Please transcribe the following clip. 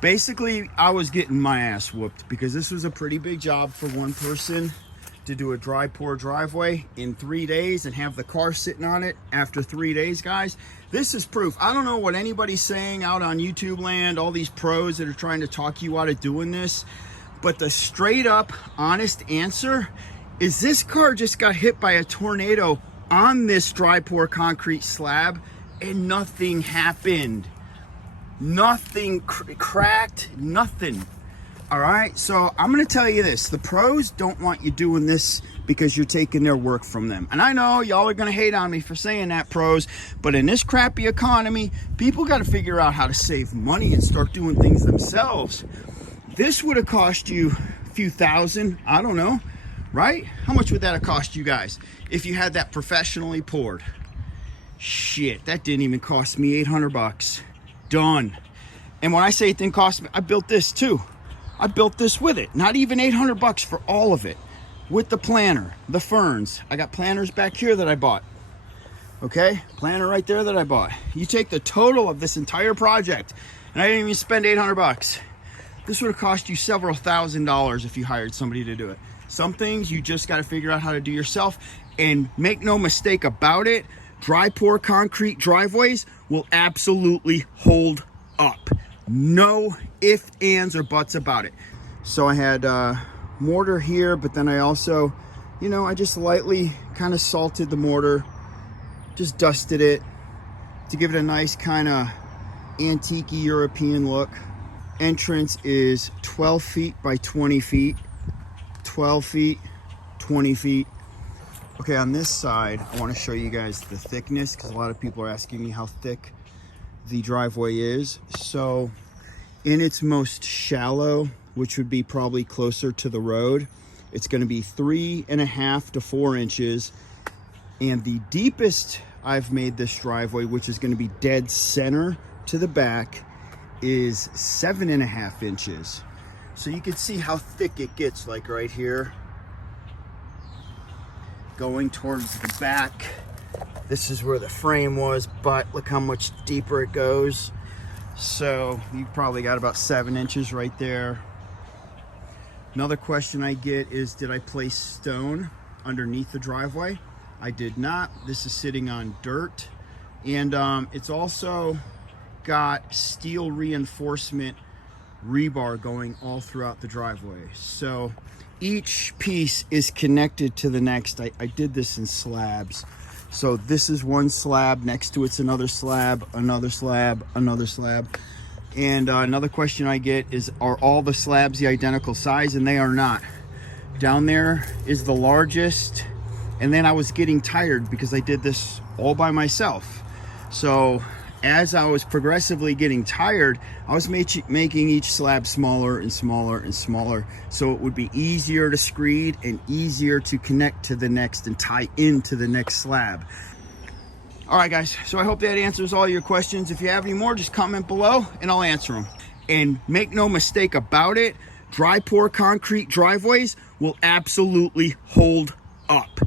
Basically, I was getting my ass whooped because this was a pretty big job for one person to do a dry pour driveway in 3 days and have the car sitting on it after 3 days, guys. This is proof. I don't know what anybody's saying out on YouTube land, all these pros that are trying to talk you out of doing this, but the straight up honest answer is this car just got hit by a tornado on this dry pour concrete slab and nothing happened. Nothing cracked, nothing. All right, so I'm gonna tell you this. The pros don't want you doing this because you're taking their work from them. And I know y'all are gonna hate on me for saying that, pros, but in this crappy economy, people gotta figure out how to save money and start doing things themselves. This would have cost you a few thousand, I don't know, right? How much would that have cost you guys if you had that professionally poured? Shit, that didn't even cost me 800 bucks. Done. And when I say it didn't cost me, I built this too. I built this with it. Not even 800 bucks for all of it. With the planter, the ferns. I got planters back here that I bought. Okay, planter right there that I bought. You take the total of this entire project, and I didn't even spend 800 bucks. This would have cost you several $1,000s if you hired somebody to do it. Some things you just got to figure out how to do yourself, and make no mistake about it, dry pour concrete driveways will absolutely hold up. No ifs, ands, or buts about it. So I had mortar here, but then I also, I just lightly kind of salted the mortar, just dusted it to give it a nice kind of antique European look. Entrance is 12 feet by 20 feet, 12 feet, 20 feet. Okay, on this side, I want to show you guys the thickness because a lot of people are asking me how thick the driveway is. So in its most shallow, which would be probably closer to the road, it's going to be 3.5 to 4 inches. And the deepest I've made this driveway, which is going to be dead center to the back, is 7.5 inches. So you can see how thick it gets, like right here. Going towards the back, this is where the frame was, but look how much deeper it goes. So you probably got about 7 inches right there. Another question I get is, did I place stone underneath the driveway? I did not. This is sitting on dirt, and it's also got steel reinforcement rebar going all throughout the driveway. So each piece is connected to the next. I did this in slabs. So this is one slab, next to it's another slab, another slab, another slab. And another question I get is, are all the slabs the identical size? And they are not. Down there is the largest, and then I was getting tired because I did this all by myself. So as I was progressively getting tired, I was making each slab smaller and smaller and smaller, so it would be easier to screed and easier to connect to the next and tie into the next slab. All right, guys, so I hope that answers all your questions. If you have any more, just comment below and I'll answer them. And make no mistake about it, dry pour concrete driveways will absolutely hold up.